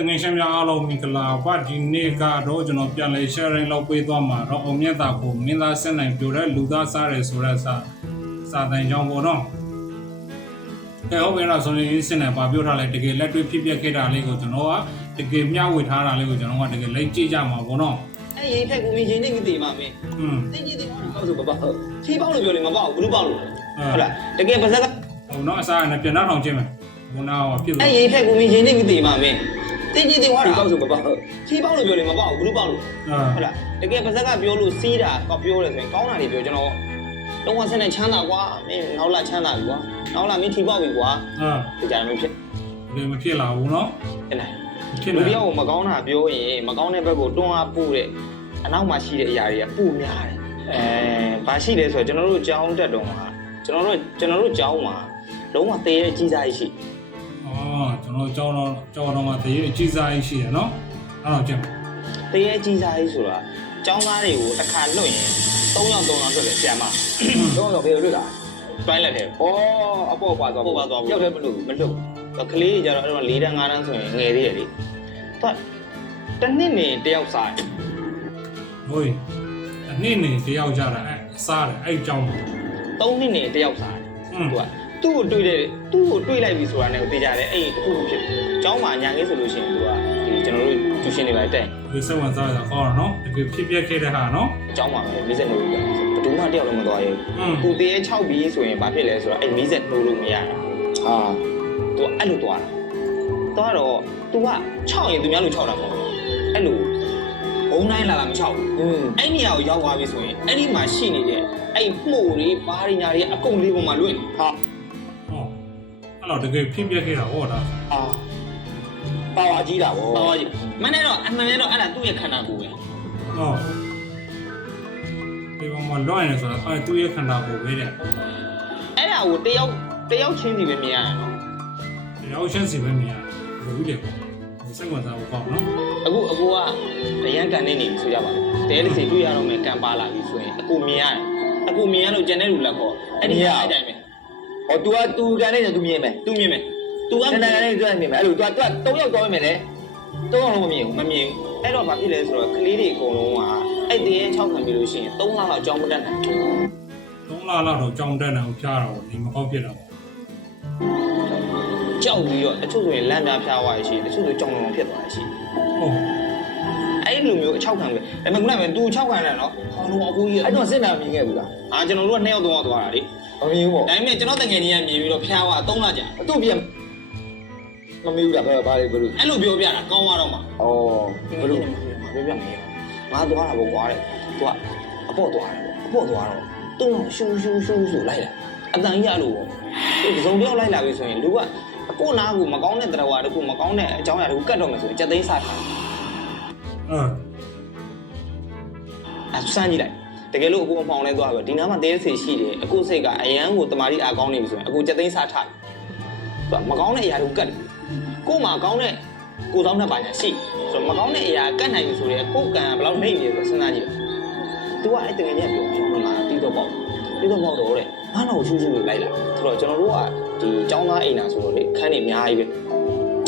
တငယ်ချင်းများအားလုံးမင်္ဂလာပါဒီနေ့ကတော့ကျွန်တော်ပြန်လဲ sharing လုပ်ပေးသွားမှာတော့အောင်မြတ်တာကိုမင်းသားဆက်နိုင်ပြိုတဲ့လူသားစားတယ်ဆိုတဲ့စာစာတန်ကြောင်းပေါ့နော်အဲဟုတ်ပြီတော့ဆိုရင်စင်နေပါပြောထားလဲတကယ်လက်တွေ့ဖြစ်ပျက်ခဲ့တာလေးကိုကျွန်တော်ကတကယ်မျှဝေထားတာလေးကိုကျွန်တော်ကတကယ်လိုက်ကြည့်ကြမှာပေါ့နော်အဲ့ရင်ဖက်ကိုမြင်ရင်နေပြီတည်မှာမင်းอืมသိကြည့်တယ်ဟုတ်ဆိုမပေါ့ခီးပေါက်လို့ပြောလေမပေါ့ဘူးလို့ပေါက်လို့ဟုတ်လားတကယ်ပါဇက်ကဟိုနော်အစားနဲ့ပြန်တော့ထောင်ချင်းမယ်ဘုနာဟောဖြစ်သွားအဲ့ရင်ဖက်ကိုမြင်ရင်နေပြီတည်မှာမင်းသိကြည့် တယ်ဟုတ်လားဟုတ်ဆိုမပေါ့ခီးပေါက်လို့ပြောလေမပေါ့ဘူးလို့ပေါက်လို့အာဟုတ်လားတကယ်ပါဇက်ကပြောလို့စီးတာကပြောတယ်ဆိုရင်ကောင်းတာတွေပြောကျွန်တော်တော့ဝဆက်နဲ့ချမ်းသာကွာမင်းနောက်လာချမ်းသာပြီကွာနောက်လာမင်းထီပေါက်ပြီကွာအာဒီကြမ်းလို့ဖြစ်ဒီမဖြစ်လာဘူးနော်ဖြစ်လာဖြစ်လူလာတယောက်ကိုမကောင်းတာပြောရင်မကောင်းတဲ့ဘက်ကိုတွန်းအားပို့တဲ့အနောက်မှာရှိတဲ့အရာတွေကပို့များတယ်အဲဘာရှိလဲဆိုတော့ကျွန်တော်တို့ကြောင်းတက်တော့မှာကျွန်တော်တို့ကျွန်တော်တို့ကြောင်းမှာလုံးဝသေးတဲ့ကြီးစားကြီးရှိအော် ကျွန်တော်ကြောင်းတော့ကြောင်းတော့မှတရေအကြီးစားကြီးရှိတယ်နော်အဲ့တော့ကျင်သေးတဲ့ကြီးစားကြီးဆိုတာကြောင်းသားတွေကိုတစ်ခါလွတ်ရင်၃ယောက်၃ယောက်ဆိုလည်းပြန်မှာတော့တော့ဘယ်လိုလုပ်တာတွိုင်းလက်တယ်ဩအပေါ်ပါသွားပို့ပါသွားဘူးရောက်တယ်မလို့မလွတ်ဘူးကလေးတွေကြတော့အဲ့တော့၄တန်း၅တန်းဆိုရင်ငယ်သေးတယ်လေသူကတစ်နှစ်နေတယောက်စားတယ်ဟိုအနည်းနေတယောက်ကြတာအဲစားတယ်အဲ့ကြောင်းပေါ့၃နှစ်နေတယောက်စားတယ်อืมသူက သူ့ကိုတွေးတယ်သူ့ကိုတွေးလိုက်ပြီဆိုတာနဲ့သိကြတယ်အဲ့ဒီတစ်ခုခုဖြစ်ပြီ။ကျောင်းမှာညာငယ်ဆိုလို့ရှိရင်သူကဒီကျွန်တော်တို့ကျူရှင်တွေလိုက်တက်ဒီစက်ဝင်စားတာအော်နော်တကယ်ဖြစ်ပျက်ခဲ့တဲ့ဟာနော်။ကျောင်းမှာပဲမိစက်နှိုးလို့ပြန်ဆိုဘယ်သူမှတယောက်လုံးမသွားရဘူး။ကိုတရေ6ပြီးဆိုရင်ဘာဖြစ်လဲဆိုတော့အဲ့မိစက်နှိုးလို့မရတာ။ဟာသူကအဲ့လိုသွားတာ။သွားတော့ तू က6ရင်သူများလို့6တာပေါ့။အဲ့လိုဘုံတိုင်းလာလာမချောက်ဘူးအဲ့နေရာကိုရောက်သွားပြီဆိုရင်အဲ့ဒီမှာရှိနေတဲ့အဲ့မှုတွေဘာတွေညာတွေအကုန်လေးပေါ်မှာလွင့်ဟာ အဲ့တော့တကယ်ဖြစ်ပျက်ခဲ့တာဟောတာအာပါဝါကြီးတာဗော။ဟောကြီးမနဲ့တော့အမှန်နဲ့တော့အဲ့ဒါသူ့ရဲ့ခန္ဓာကိုယ်ပဲ။ဟောဒီဘောမှာလွှင့်နေဆိုတာအဲသူ့ရဲ့ခန္ဓာကိုယ်ပဲတဲ့အဲ့ဒါကိုတယောက်တယောက်ချင်းစီပဲမြင်ရတယ်နော်တယောက်ချင်းစီပဲမြင်ရတယ်ဘူးလေပေါ့စက်ဝင်စားဖို့ပေါ့နော်အခုအကူကအရန်ကန်နေနေပြီဆိုကြပါဘူးတဲတစ်စီတွေ့ရတော့မယ်ကန်ပါလာပြီဆိုရင်အကူမြင်ရတယ်အကူမြင်ရလို့ကျန်တဲ့လူလက်ခေါ်အဲ့ဒီအဲ့တိုင်းပဲ ဟော तू က तू ကန်နေတယ် तू မြင်မယ် သူမြင်မယ် तू က တန်တန်ကန်နေ तू မြင်မယ်အဲ့လို तू က तू တော့ရောက်သွားမယ်လေတော့အောင်မမြင်ဘူး မမြင်အဲ့တော့ဘာဖြစ်လဲဆိုတော့ကလေးတွေအကုန်လုံးကအဲ့တည်းရဲ့6ခံပြီလို့ရှိရင်3လလောက်ကြောင်းမတက်နိုင် 3လလောက်တော့ကြောင်းတက်နေအောင်ဖျားတော့ဒီမဟုတ်ဖြစ်တော့ ကြောက်ပြီးတော့တချို့ဆိုရင်လမ်းများဖျားသွားရရှိတချို့ဆိုကြောင်လုံးဖြစ်သွားရရှိ ဟုတ် အဲ့ဒီလိုမျိုး6ခံပဲဒါပေမဲ့ခုနကပဲ तू 6ခံတယ်နော်ခေါင်းလုံးအကူကြီး အဲ့တော့စစ်နာမြင်ခဲ့ဘူးလား အာကျွန်တော်တို့က2ယောက်3ယောက်သွားတာလေ မမြင်ဘူးဗောဒါပေမဲ့ကျွန်တော်တငယ်ချင်းကမြင်ပြီးတော့ဖျားသွား3လကြာသူ့ပြန်မမြင်ဘူးလားဘာဘာလဲဘယ်လိုအဲ့လိုပြောပြတာကောင်းသွားတော့မှာဩဘယ်လိုပြောပြမယ်ငါသွားတာပေါ့ကွာတဲ့သူကအပေါ့သွားတယ်ပေါ့အပေါ့သွားတော့တုံးတော့ရှူရှူရှူဆိုလိုက်တာအတန်ကြီးရလို့ပေါ့ဒီစုံပြောက်လိုက်လာပြီဆိုရင်လူကအကိုနာကိုမကောင်းတဲ့တရားဝါတခုမကောင်းတဲ့အကြောင်းအရာတခုကတ်တော့မယ်ဆိုရင်စက်သိမ်းစားထားအဲအဲစမ်းကြည့်လိုက် တကယ်လို့အကိုအဖောင်လဲသွားပဲဒီနားမှာတဲဆေရှိတယ်အကိုစိတ်ကအရန်ကိုတမာတိအားကောင်းနေပြီဆိုရင်အကိုစက်သိမ်းစားထားသူကမကောင်းတဲ့အရာတခုကတ်တယ်ကို့မှာကောင်းတဲ့ကိုဆောင်တဲ့ပါညာရှိဆိုတော့မကောင်းတဲ့အရာကတ်နိုင်ပြီဆိုရင်ကို့ကံဘယ်လောက်နေနေလဲဆိုစဉ်းစားကြည့် तू ကအဲ့တကယ်ကြီးပြောကျွန်တော်လာတီးတော့ပေါ့တီးတော့ပေါ့တော့တဲ့ငါ့နောက်ရှူးရှူးလေးလိုက်လာဆိုတော့ကျွန်တော်တို့ကဒီចောင်းသားအိမ်နာဆိုတော့လေခန်းနေအများကြီးပဲ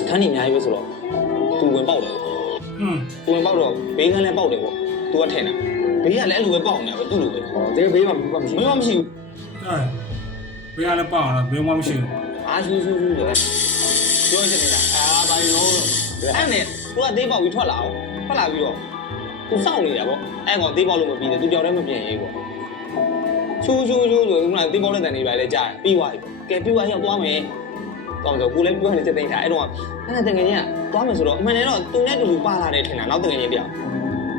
ခန်းနေအများကြီးပဲဆိုတော့ तू ဝင်ပေါက်တယ် อืม तू ဝင်ပေါက်တော့ဘေးကန်းလည်းပေါက်တယ်ပေါ့ तू ကထင်တာ ဘေးကလည်းအဲ့လိုပဲပေါက်နေတာပဲသူ့လိုပဲဟောတေးဘေးမှာဘာမှမရှိဘူးမင်းမရှိဘူးအဲဘေးကလည်းပေါက်တာဘေးမှမရှိဘူးအာရှူရှူရှူလေပြောချင်တယ်အာဘာလို့အဲ့နဲ့သူကသေးပေါက်ပြီးထွက်လာအောင်ထွက်လာပြီးတော့သူစောင့်နေတာပေါ့အဲ့ကောင်သေးပေါက်လို့မပြီးသေးသူကြောက်လည်းမပြင်ရေးပေါ့ချူချူချူဆိုဦးမလားသေးပေါက်တဲ့တန်နေပါလေကြားပြီးသွားပြီကဲပြီးသွားရောက်သွားမယ်တော့ဆိုကိုလည်းပြောရတဲ့ချက်သိမ်းထားအဲ့တော့အဲ့တငယ်ချင်းကသွားမယ်ဆိုတော့အမှန်တကယ်တော့သူနဲ့တူတူပါလာတယ်ထင်တာနောက်တငယ်ချင်းပြောင်း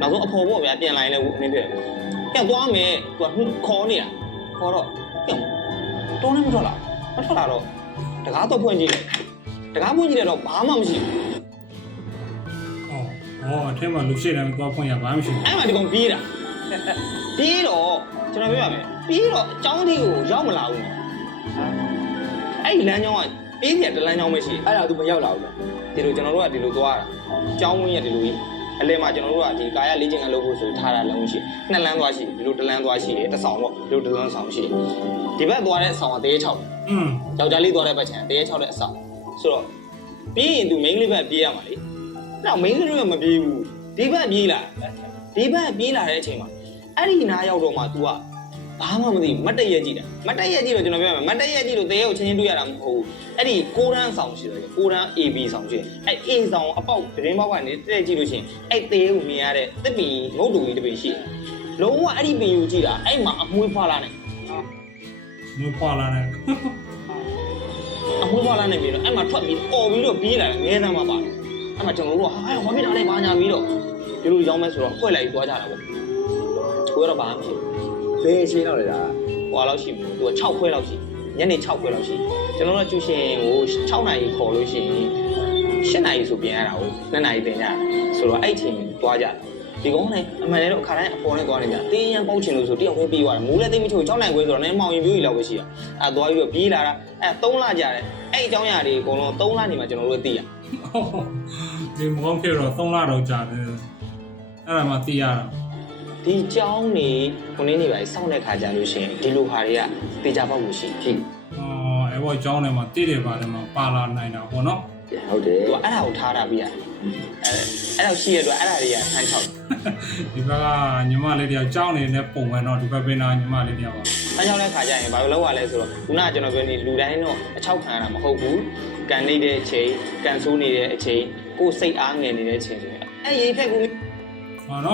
နောက်ဆုံးအဖော်ပေါ့ဗျာပြန်လာရင်လည်းအင်းပြည့်ကဲသွားမယ်သူကခေါ်နေတာခေါ်တော့ကဲတုံးလည်းမထွက်လာမထွက်လာတော့တကားတော့ဖွင့်ကြည့်တယ်တကားဖွင့်ကြည့်တယ်တော့ဘာမှမရှိဘူးဟောဟောအထက်မှာလူရှိတယ်တော့ဖွင့်ရဘာမှမရှိဘူးအဲ့မှာဒီကောင်ပြေးတာပြေးတော့ကျွန်တော်ပြောရမယ်ပြေးတော့အကြောင်းလေးကိုရောက်မလာဘူးအဲ့ဒီလမ်းကြောင်းကပြေးပြတလမ်းကြောင်းပဲရှိတယ်အဲ့ဒါ तू မရောက်လာဘူးလားဒီလိုကျွန်တော်တို့ကဒီလိုသွားတာအကြောင်းဝင်းရဒီလိုကြီး အလဲမှာကျွန်တော်တို့ကဒီကာယလေ့ကျင့်ခန်းလုပ်ဖို့ဆိုထားတာလုံးရှိနှစ်လမ်းသွားရှိဒီလိုတစ်လမ်းသွားရှိတစ်ဆောင်ပေါ့ဒီလိုတစ်လမ်းဆောင်ရှိဒီဘက်သွားတဲ့အဆောင်ကတဲ6 อืม ယောက်ျားလေးသွားတဲ့ဘက်ခြံတဲ6တဲ့အဆောင်ဆိုတော့ပြီးရင်သူ main လေးဘက်ပြေးရမှာလေ တော့မင်းကလေးကမပြေးဘူးဒီဘက်ပြေးလာဒီဘက်ပြေးလာတဲ့အချိန်မှာအဲ့ဒီနားရောက်တော့မှ तू က ဘာမှမသိဘူးမတ်တရက်ကြည့်တာမတ်တရက်ကြည့်တော့ကျွန်တော်ပြောမယ်မတ်တရက်ကြည့်လို့တဲကိုချင်းချင်းတွေ့ရတာမဟုတ်ဘူးအဲ့ဒီကိုရန်ဆောင်ရှိတယ်ကိုရန် AB ဆောင်ရှိတယ်အဲ့ A ဆောင်အပေါက်ဒရင်ပေါက်ကနေတဲကြည့်လို့ရှိရင်အဲ့တဲကိုမြင်ရတဲ့တစ်ပင်ငုတ်တူကြီးတစ်ပင်ရှိတယ်လုံးဝအဲ့ဒီပင်ကိုကြည့်တာအဲ့မှာအမွှေးဖွာလာနေမွေးဖွာလာတဲ့အမွှေးဖွာလာနေပြီးတော့အဲ့မှာထွက်ပြီးអော်ပြီးတော့ပြေးလာတယ်ငဲသားမှပါတယ်အဲ့မှာကျွန်တော်တို့ကဟာအဲ့ဘာဖြစ်တာလဲဘာညာပြီးတော့ဒီလိုရောင်းမဲဆိုတော့ခွဲလိုက်သွားကြတာပေါ့ကိုကတော့ဘာမှမဖြစ်ဘ ယ်အချိန်လောက်လဲဒါဟွာလောက်ရှိပြီသူက6ခွဲလောက်ရှိညနေ6ခွဲလောက်ရှိကျွန်တော်တို့ကျူရှင်ကို6နာရီခေါ်လို့ရှိရင်7နာရီဆိုပြန်ရတာကို2နာရီတင်ကြတာဆိုတော့အဲ့ချိန်သွားကြဒီကောင်နဲ့အမှန်တည်းတော့အခါတိုင်းအပေါ်နဲ့သွားနေကြတင်းရန်ပေါက်ချင်လို့ဆိုတယောက်ပဲပြီးသွားတယ်မိုးလည်းသိမချို6နိုင်ခွဲဆိုတော့လည်းမောင်ရင်ပြိုးကြီးလောက်ပဲရှိတာအဲသွားပြီးတော့ပြေးလာတာအဲ3လကြာတယ်အဲ့အကြောင်းအရာတွေအကုန်လုံး3လနေမှာကျွန်တော်တို့သိရဒီမောင်းဖြစ်တော့3လတော့ကြာတယ်အဲ့ဒါမှသိရတာ ဒီကြောင်းနေခုနေနေပါစောင့်တဲ့ခါကြလို့ရှိရင်ဒီလိုဟာတွေကတေချာပေါက်လို့ရှိဖြစ်အော်အဲ့ဘောကျောင်းထဲမှာတည်တယ်ပါတယ်မှာပါလာနိုင်တာပေါ့နော်ဟုတ်တယ်သူကအဲ့ဒါကိုထားတာပြရတယ်အဲအဲ့ဒါရှိရတော့အဲ့ဒါတွေကဆန်းချောက်ဒီဘက်ကညီမလေးတယောက်ကျောင်းနေတဲ့ပုံမှန်တော့ဒီဘက်ပင်နာညီမလေးတယောက်ပါဆန်းချောက်တဲ့ခါကျရင်ဘာလို့လောက်ရလဲဆိုတော့ခုနကကျွန်တော်ပြောနေလူတိုင်းတော့အချောက်ခံရတာမဟုတ်ဘူးကန်နေတဲ့အချိန်ကန်ဆိုးနေတဲ့အချိန်ကိုယ်စိတ်အားငယ်နေတဲ့အချိန်ဆိုရင်အဲ့ရေးဖက်ကူဟောနော်